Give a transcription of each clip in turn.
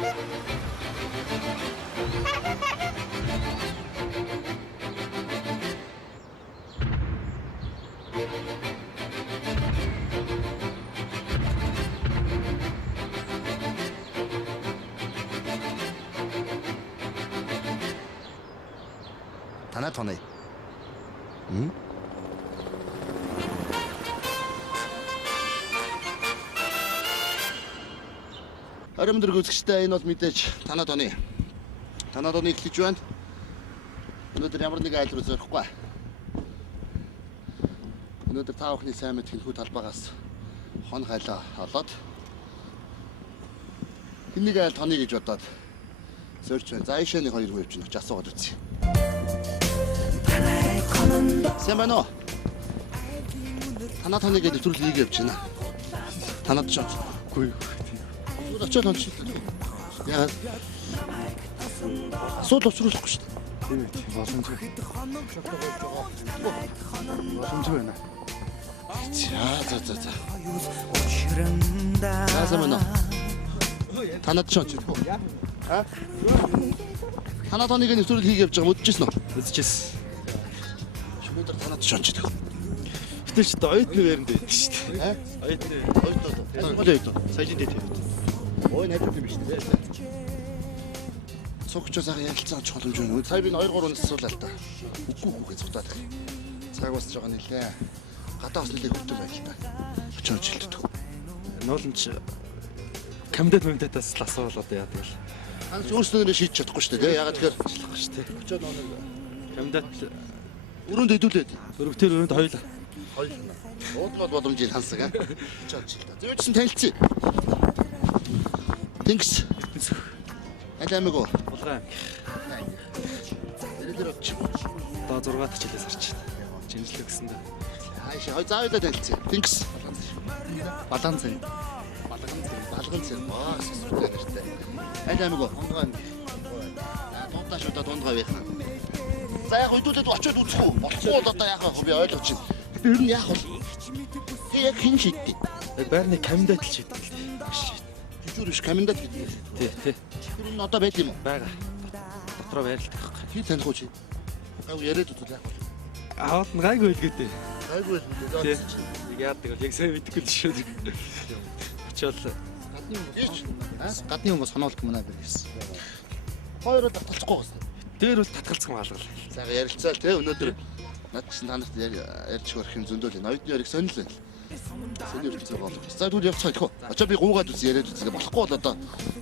Танаа тонё. М? Аримдэр гүзгчтэй энэ бол мэдээж танаа тонё. Танаа тоныг хэлж байна. Өнөөдөр ямар нэг айл руу зорихгүй. Өнөөдөр та бүхний сайн мэд хинхүү талбайгаас хон хайлаа олоод хэнийг айл тонё гэж бодоод зорж байна. За ийшээ нэг хоёр хүн явж байна. Асуугаад үзье. Сайн байна уу? Танаа тоныг гэж нэвтрүүл хийгээ явж байна. Танаад ч үгүй. Очоод онч. Яа. Асуудал учруулахгүй шүү дээ. Тийм боломжтой. Боломжтой байна. За. Сайн байна уу? Танаад ч онч. А? Танаа тоныг нэвтрүүл хийгээ явж байгаа үдчихсэн үү? Үзчихсэн. Өнөөдөр танаад ч онч. Гэтэ ч оюутны байранд байдаг шүү дээ. А? Оюутны. Саяжин дэт. Ой найдвар юм биш үү? Цогчоо сайхан ярилцсан чухал юм байна. Сая би 2-3 нас асуулаа л да. Үгүй гэж зутаад. Цаг басж байгаа нэлээ. Гадаа бас нэлээ хөтөл байл та. Очоод жилддэг. Нууламж кандидатаас л асуувал одоо яа тэгэл. Ханс өөрсдөө шийдэж чадахгүй шүү дээ. Ягаад тэгэхээр Ажиллах шүү дээ. очоод нэг Кандидат өрөөнд хэдүүлээд. өрөвтөр өрөөнд хоёул. Уудлаад боломжийг хансаг аа. Очоод жилдээ. Зөөчсөн танилцъя. Тэнгис. Аль аймаг уу? Булган. Нэрээр очих. Одоо 6 дахь жилээс гарч байна. Шинжлэх гэсэндээ. Хаашаа заавал танилцъя. Тэнгис. Балаан цай. Балган зэрэг. Сүстэй нэртэй. Аль аймаг уу? Дундгай. Дундаа шуудаа дундгай байхаа. За яг хөдөлгөөд очиод үзэх үү? Болохгүй бол одоо яах вэ? Би ойлгож байна. Ер нь яах вэ? Яг хин шийдтий. Яг байрны кандидат л шийддэг. Жижүүр биш кандидат гэдэг. Тий. Тэр нь одоо байд юм уу? Бага. Дотроо байрлалтай байхгүй. Хий таних уу чи? Гав яриад үзвэл яах вэ? Аваад нь гайгүй хэлгээдээ. Гайгүй л Тий. Яадаг бол яг сайн мэдэхгүй л шүү. Очоод гадны хүмүүс хоноолох мунаа бэргэсэн. Хоёр л татгалцахгүй байсан. дээр бол татгалцсан хаалгал. Сайхан ярилцаал те өнөөдөр над чинь танарт ярьж хөрөх юм зөндөл энэ оюутны яриг сонирхол байна. Сони үргэлж болох. За түр явцгаа тэхөө. Очоо би гуугаад үз яриад үзгээ болохгүй бол одоо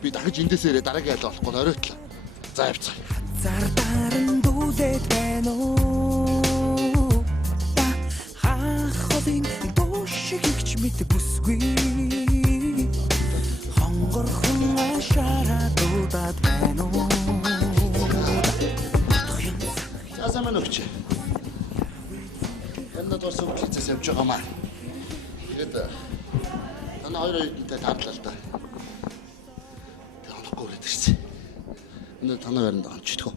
би дахиж эндээс яриад дараагийн айлаа болохгүй оройтлаа. За явцгаа. Зардаран дүүлээд байна уу? Хахадын бошиг ихч мэд бүсгүй. Хонгорхон ашаараа дуудаад байна уу? Засаман өгч. Яннад бас өглөөс явж байгаа маа. Тэгээд танаа хоёр оюутантай таарлаа л да. Тэгээд онохгүй үрээд ирсэн. Өнөөдөр танаа байранд онцдгоо.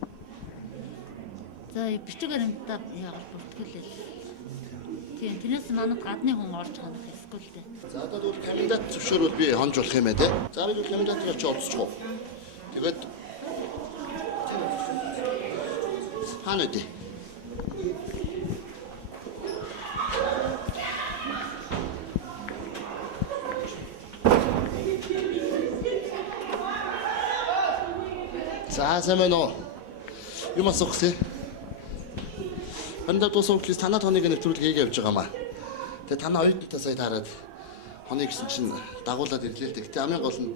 За бичиг баримтаа яагаад бүртгэлээ. Тийм тэрнээс манад гадны хүн орж ханах эсвэл дээ. За одоо тэгвэл кандидат зөвшөөрөл би хонж болох юм байна те. За би кандидатыг чи олцчихоо. Тэгээд хаана дээ? За сайн уу? Юм асуух. Хандаа тусуучлаа танаа тоныг нэвтрүүлэг хийгээ явж байгаа маа. Тэгээ танаа оюутантай сая таарад хоныг гэсэн чинь дагуулад ирлээ л дээ. Гэтэ хамгийн гол нь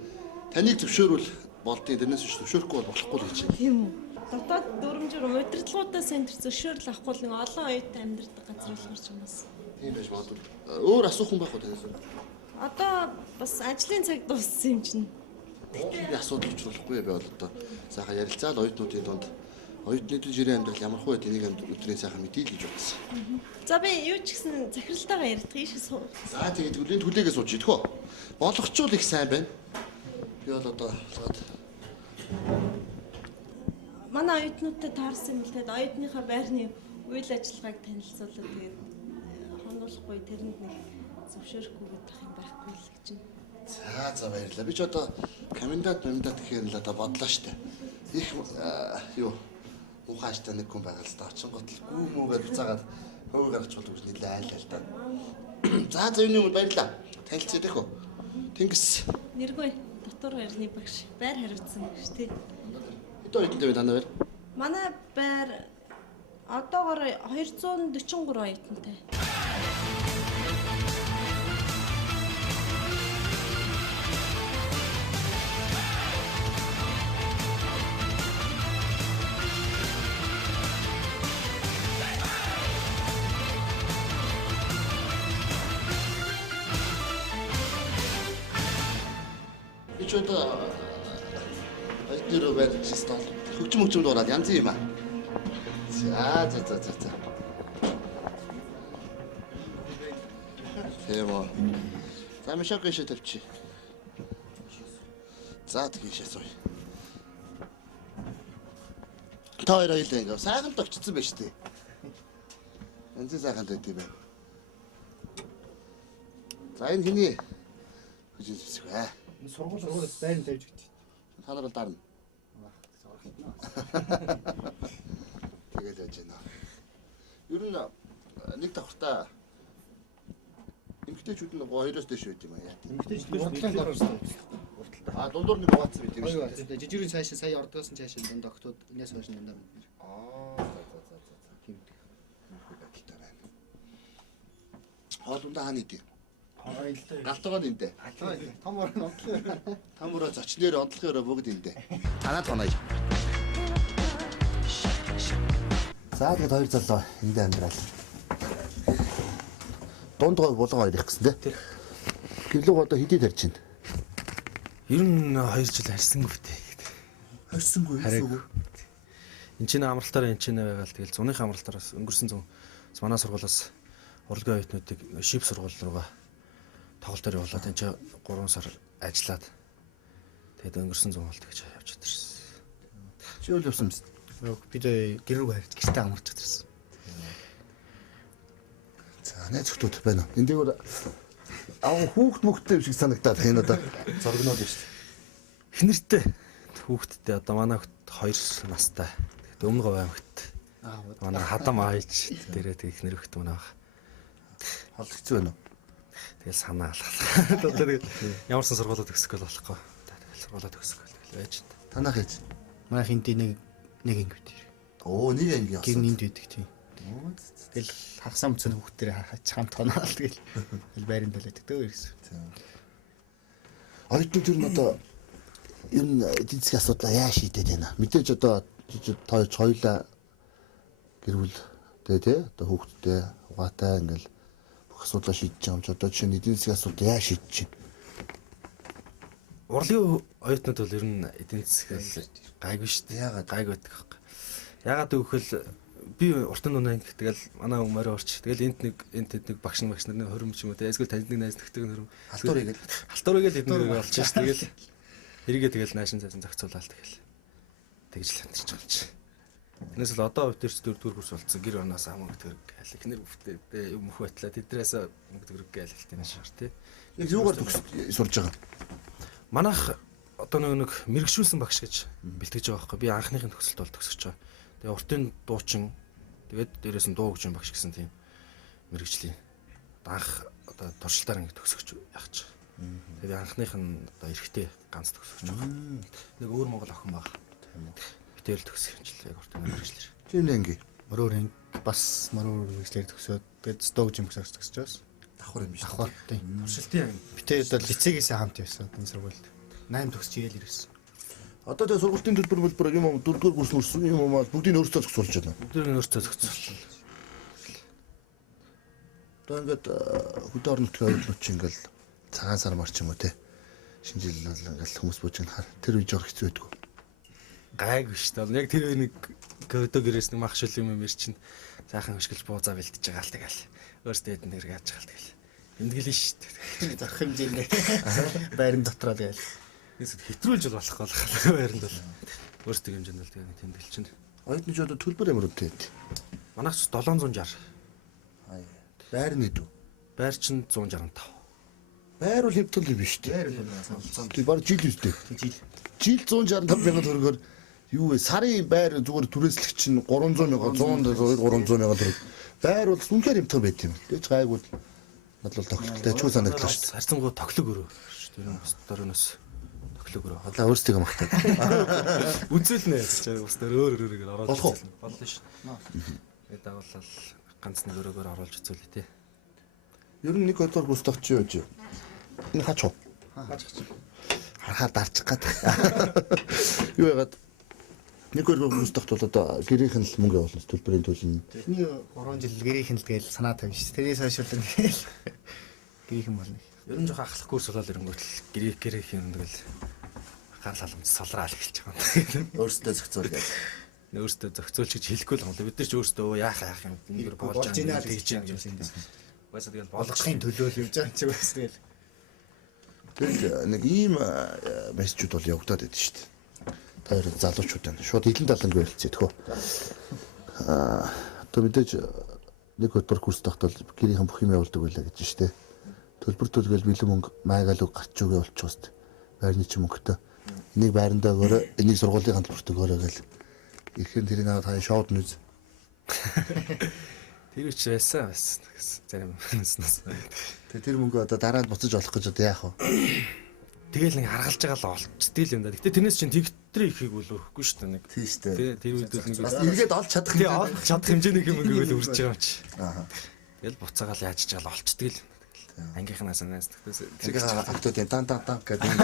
таныг зөвшөөрвөл болдгийг тэрнээс биш зөвшөөрөхгүй бол болохгүй л гэж байна. Тийм үү. Дотоод дүрмжир удирдлагуудаас энэ зөвшөөрөл авахгүй л нэг олон оюутан амьдардаг газар болохоор ч юм бас. Тийм байж магадгүй. Өөр асуух хүн байхгүй танаас. Одоо бас ажлын цаг дууссан юм чинь. Тэгтээ асуудал учруулахгүй би бол одоо сайхан ярилцаал оюутнуудын дунд оюутнуудын жирийн амьдрал ямар хөө энийг өдрийн сайхан мэдээ л гэж бодсон. За би юу ч гэсэн захиралтайгаа ярьдаг ийшээ суу. За тэгээд төлөлийн түлээгээ сууж идэх үү? Болгочул их сайн байна. Би бол одоо саад манай оюутнуудтай таарсан юм л тэгээд оюутныхаа байрны үйл ажиллагааг танилцуулаад тэгээд хонуулахгүй тэрэнд нэг зөвшөөрөхгүй байх юм байхгүй л гэж байна. За баярлалаа. Би ч одоо комендант гэхээр л одоо бодлоо штэ. Их юу ухааштай нэг хүн байгаа л да. Очингот л гүү мөөгөр буцаагаад хөвөө гаргаж болов гэж нэлээ айлаа л да. За зөвний юм баярлалаа. Танилцъя дэх үү? Тэнгис. Нэргүй дотор байрны багш. Байр хариуцсан багш тий. Хэдэн оюутантай вэ танай байр? Манай байр одоогоор 243 оюутантай. Би ч одоо оюутныроо байж стол хөгжим дуурайд янз юм аа. За. Тийм үү. За мишаг гээшээ тавьчих. За тийшээ сууя. Та хоёр хоёлаа ингээ сайхан товчсон байж тээ. Янз сайхан дээд юм байна. За энэ хиний хөгжим зүсэх бай. Сургууль байрны тавьж өгч. Та нар бол дарна. Тэгэл яаж байна. Ер нь нэг давхартаа эмгтээчүүд нь хоёроос дэш байт юм аа. Эмгтээчүүд урдлан гарсан. А дундуур нэг хуваацсан байт юм шүү дээ. Жижигрийн цаашаа сая ордоос нь цаашаа дунд октод энэс хойш дундаа. За. Тийм. Хөөдөлтэй байна. Хоолундаа хаана идэв? Галтгоод эндэ. Том орон онцлог. Тамураа зочноор онцлогоор бүгд эндэ. Танаад гоноо. За тэгээд хоёр залуу эндэ амьдрал. Дундгой булан хоёр их гэсэн тэ. Гэрлэг одоо хэдий тарж байна? Ер нь 2 жил харьсан гүтэй. Харьсангүй Хараагүй. Энд чинь амралтаараа энд чинь байгаад тэгэл зуныхаа амралтаараас өнгөрсөн зун манай сургуулиас урлагийн оюутнуудыг шип сургууль руугаа тоглолтоор явуулаад энэ 3 сар ажиллаад тэгээд өнгөрсөн зун болт гэж явж чадчихсан. Чи юу явсан бэ? Бид гэр рүү хариж гэртээ амарч чадсан. За найз хүмүүс байна уу? Энд дээгүүр хүүхд мөхтэй шиг санагдаад энэ одоо зургнууд шүү дээ. Эхнэртэй хүүхдтэй одоо манай хүүхд 2 настай. Тэгээд өмнө говь аймагт манай хадам ааж дээрээ тэг эхнэр хүүхд манай баг. Холдогч байна уу? Тэгэл санаа алгалаа. Тэгээд ямарсан сургуулиуд төгсгөл болохгүй. Тэгэл сургуулиуд төгсгөл байж та. Танах ээж. Манай хинти нэг анги бит. Оо нэг анги яасан. Гэр нэнд байдаг тийм. Тэгэл хагасаа мөцөн хүүхдээр хамт тонаал тэгэл байранд болоод дөө ирсэн. Оюутнууд ер нь одоо ер нь эдийн засгийн асуудлаа яа шийдээд байна. Мэдээж одоо тооч хоёлаа гэрүүл тий одоо хүүхдтэй угаатай ингээл бүх асуудлаа шийдэж байгаа юм ч одоо жишээ нь эдийн засгийн асуудал яа шийдэж байна. Урлагийн оюутнууд бол ер нь эдийн засгал гайгүй шүү дээ. Яагаад гайг байдаг вэ? Яагаад гэвэл би уртан нунаа тэгэл манай өмөрөө орч тэгэл энд нэг багш нар хорим ч юм уу эсвэл танд нэг найз нөхдөг нэр халтуурыг л эднэр болж ш тэгэл хэрэгээ тэгэл наашин цаасан зохицуулаад тэгж л хамтарч байгаа чи. Энэс л одоо өвтөрч 4-р курс болцсон гэр орноос хамаг төгрөг гайл ихнэр бүхтэй юм мөх байтлаа тэдрээс төгрөг гайл хэлтэй шаар тий. Яг юугаар сурж байгаа? Манайх одоо нэг мэрэгшүүлсэн багш гэж бэлтгэж байгаа байхгүй. Би анхныхын төгсөлт бол төгсөж байгаа. Тэгээ уртын дуучин тэгээд дээрээс нь дуу хөгжим багш гэсэн тийм мэрэгжлийн анх одоо туршилтаар ингэ төгсөж яах гэж. Тэгээд анхных нь одоо эрэхтэй ганц төгсөж байгаа. Нэг өөр Монгол охин баг. Битээр л төгсөх юм жил яг уртын мэрэгчлэр. Тийм анги. Мөрөөр бас мөрөөр мэрэгчлэр төгсөөд тэгээд стог жимгсээс төгсөж байгаас. Давхар юм биш. Давхар тийм. Туршилтын Битээ одоо лицейгээс хамт явсан энэ сургуульд. 8 төгсч ийл ирсэн. Одоо тэгээ сургуулийн төлбөр юм 4-р курс мөрсөн юм уу бүгдийг өөрсдөө зохицуулж байна. Бүгдийг нь өөрсдөө зохицуулсан. Одоо ингээд хөдөө орон нутгийн оюутнууд чинь ингээл цагаан сар марч юм уу те. Шинэ жил бол ингээл хүмүүс бууж хар тэр үе жоо хэцүү байдгүй. Гайгүй шүү дээ. Яг тэр нэг кодо гэрээс нэг мах шил юм чинь цаахан хөшгөлж буузаа бэлтэж байгаа л тэгэл. Өөрсдөө эдэн дээр яаж байгаа л тэгэл. Эндгэл нь шүү дээ. Зарах хэмжээний байран дотроо тэгэл. Эсвэл хэтрүүлж болохгүй байранд бол өөрсдөө хэмжээнд бол тэгээ тэмдэглэж чинь. Оюутнууд одоо төлбөр ямар үнэтэй байд? Манайх 760. Байр нь дүү. Байр чинь 165. Байр бол хэвтэл биш үү? Байр бол сонголцоо. Тэг баг жил үстэй. Жил. Жил 165,000 төгрөгөөр юу вэ? Сарын байр зүгээр түрээслэгч нь 300,000 300,000 төгрөг. Байр бол үнэхээр хэмтэг байт юм. Тэгж гайгүй бодлол тогтолтой ч санагдлаа шүү дээ. Харцангуй тоглог өрөө шүү дээ. Бас дөрөнөөс тоглог өрөө. Одоо өөрсдөө магтаад. Үзүүлнэ гэж бас өөр өөрөөр оруулж Болох уу? болно шүү. Тэгээд дагуулал ганц нэг өрөөгөр оруулж үзүүлээ тий. Ер нь нэг өдөр густагч юу гэж. Энэ хаач уу? Харахаар дарчих гад. Юу яагаад нэг өдөр густагт бол одоо гэрийнх нь л мөнгө явуулна төлбөрийн төлнө. Эхний 3 жил гэрийнхэн л гээл санаа тавьж ш. Тэрээс хойш бол ингээл гэрийнхэн болно. Ер нь жоох ахлах курс болоод ирэнгүүт л гэрэх юм тэгэл гар саламж салраал эхэлж байгаа юм. Өөрсдөө зохицуул гэж. Өөртөө зохицуулж гэж хэлэхгүй л юм. Бид нар ч өөртөө яах юм нэг болж ийна байгаа гэж юм юм. Баса тэгэл Болгохын төлөө л явж байгаа ч бас тэгэл. Тэгэл нэг ийм мессежүүд бол явагдаад байдаг шүү дээ. Тэр залуучууд байна. Шууд илэн даланг байлцээ тэхөө. Одоо мэдээж нэг өдөр курс тахтал гэрийнхэн бүх юм явуулдаг байлаа гэж шүү дээ. Төлбөр төлгөл бэлэн мөнгө майгаалуу гарч өгөө болчихвол байрны чи мөнгөтэй. Энийг байрандаа өгөөрэй, энийг сургуулийн төлбөрт өгөөрэй гэл. Ихэн тэрийг аваад хаяа шоуд нүз. тэр үуч байсан зарим юмснаас. Тэгээ тэр мөнгө одоо дараа нь буцаж олох гэж одоо яах вэ? Тэгэл нэг харгалж байгаа л олчтой юм да. Гэтэ тэрнээс чинь тэгтрээ ихийг бол өгөхгүй шүү дээ нэг. Тийм шүү дээ. Тэр үед бол нэг Бас эргээд олж чадах тий олж чадах хэмжээний юм ингээл үрж байгаа юм чи. Аа. Тэгэл буцаагаал яаж ч жаал олчдөг л. Ангийнхнаас анаас тэгтээс Тэгээ автод тан гэдэг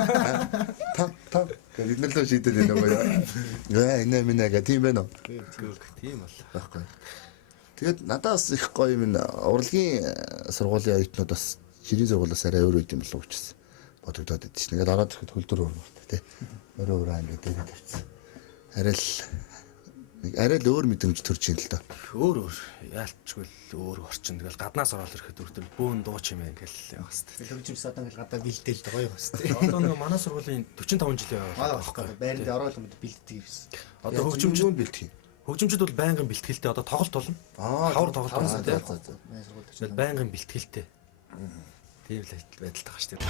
тан гэдэг эднэлөө шийдэл байна уу яа. Энэ минь яг тийм байна уу? тийм бол Баггүй. Тэгээд надаас их гоё юм урлагийн сургуулийн оюутнууд бас жирийн сургуулиас арай өөр үт юм болов уу гэж бодогдоод байдаг шин. Ингээд ороод ирэхэд хөлдөр өөрмөртэй тий. Өөрөө ам гэдэг тавьчихсан. Арай л өөр мэдрэмж төрж ийн л доо. өөр яалтчгүй өөр орчин тэгэл гаднаас ороод ирэхэд үрдэл бөөн дуу чимээ ингээл явах хэвээр. Хөгжимс одоо ингээл гадаа бэлдээл гоё бас тий. Одоо нэг манай сургуулийн 45 жил яваа Байхгүй байранд оруулаад бэлддэг юмс. Одоо хөгжимчд бэлтгэх. хөгжимчд бол байнгын бэлтгэлтэй одоо тоглолт болно. Хавар тоглолт болно тий. Манай сургуульд Тэгэл байнгын бэлтгэлтэй. Тийм л байдалтай байгаа шүү дээ.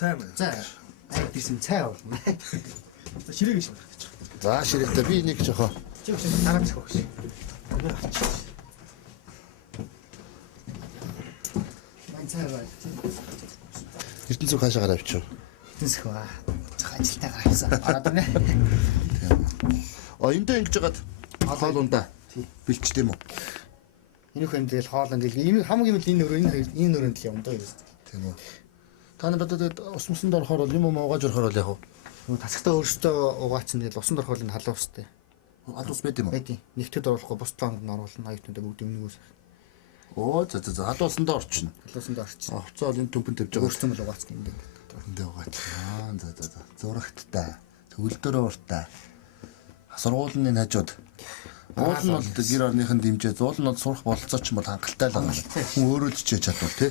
Цай мэн. За айдсэн цай бол. Ширээ гэж байна. За ширээтэй би нэг жохоо. Чи өчигдөр дараа зах өгч. Ман цай бол. Эрдэнэ зүг хаашаа гараа авчих. Тэсэх ба. Цах ажилтаа гарсан. Ороод байна. Эндээ ингэж жагаад хоол ундаа. Бэлчтэй юм уу? Энэ хүн тэгэл хоолнд ийм хамгийн л энэ өрөөнд л юм даа юу. Тийм үү. Та нар бодоод ус мөсөнд орохоор бол юм уу угааж орохоор бол яг уу? Тасагтаа өөртөө угаацсан тэгэл усанд орохоор нь халуун устай. Аль ус байд юм уу? Байдیں۔ Нэгтэд оруулахгүй бус тоонд нь оруулна аюутнуудаа бүгд өмнөгөөс. Оо за халуусанд орчихно. Халуусанд орчих. Хувцаа бол энэ төмпөнд тавьж байгаа. Өөртөө л угаацсан юм дээ. Эндээ угаач. За. Зурагттай. Төгөлдөр ууртай. Сургуулийн хажууд. Уул нь бол гэр орныхын дэмжээ, зуул нь бол сурах бололцоо ч юм бол хангалттай л байгаа. Хүн өөрөө л чийж чадвал тий.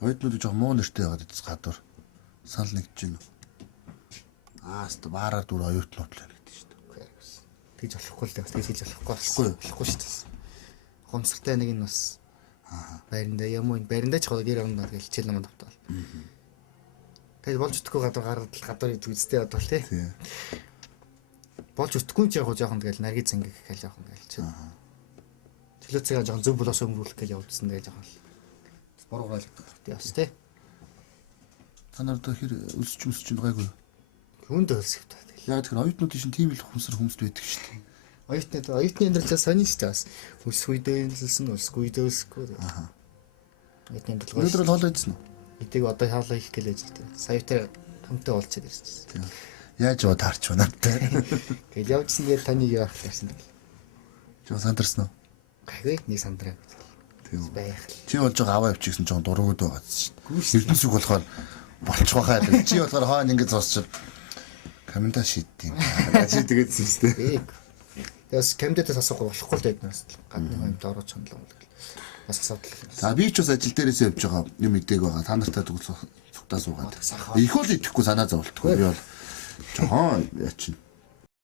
Оюутнууд жоо муу нэртэй яваад идэж гадуур. Санал нэгж гин. Аст баараар дүр оюутнууд л гэдэг шүү дээ. Тэгж болохгүй л дээ. Тэгж хийж болохгүй. Болохгүй шүү дээ. Хомсортой нэг нь бас байранда юм уу байранда ч гэр орнд гэж хичээл юм тавтал. Тэгэл болж өгөхгүй гадуур идэх үстэй бодвол тий. Болж өгөхгүй ч яг жоохон тэгэл наргийн зангиг гэж жоохон гээл чи. Төлөө цагаа жоохон зөв болоос өнгөрүүлэх гэж явуулсан тэгээ жоохон буруугаар тий бас тий. Та нар одоо хэр өсч байгаагүй. Хүнд өлсөв та. Яг тэр оюутнуудын шин тийм л хүмсэр хүмүүст байдаг шүү дээ. Оюутны амьдралаа сонин шүү дээ бас. Өсөх үедээ өлсөн, өсөхгүй үедээ өсөхгүй. Оюутны амьдрал. Өнөөдөр л хоол идсэн үү? Эдэг одоо хаалаа их гэлээж дээ. Саятай хамтаа олцоод ирсэн. Яаж яваа таарч байна надтай. Тэгэл явжсан дээр таныг яах гэсэн. Жоо сандарсан уу? Гайгүй нэг сандраа. Тийм. Байх. Чи болж байгаа аваа явчихсан жоон дургууд байгаа шүү дээ. Эрдэнэ зүг болохоор болчих واخаа. Чи болохоор хойно ингэж зосч комментар шийдтiin. Чи тэгээдсэн шүү дээ. Тэгээс камдэтээс асуухгүй болохгүй л дээ нас гадны хэмт ороод чандлаа бол бас асуудал. За би ч бас ажил дээрээс явж байгаа юм идэг байгаа. Та нартай зүгтаа суугаад. Их бол идэхгүй санаа зовлтгүй. Би бол жоохон яачин.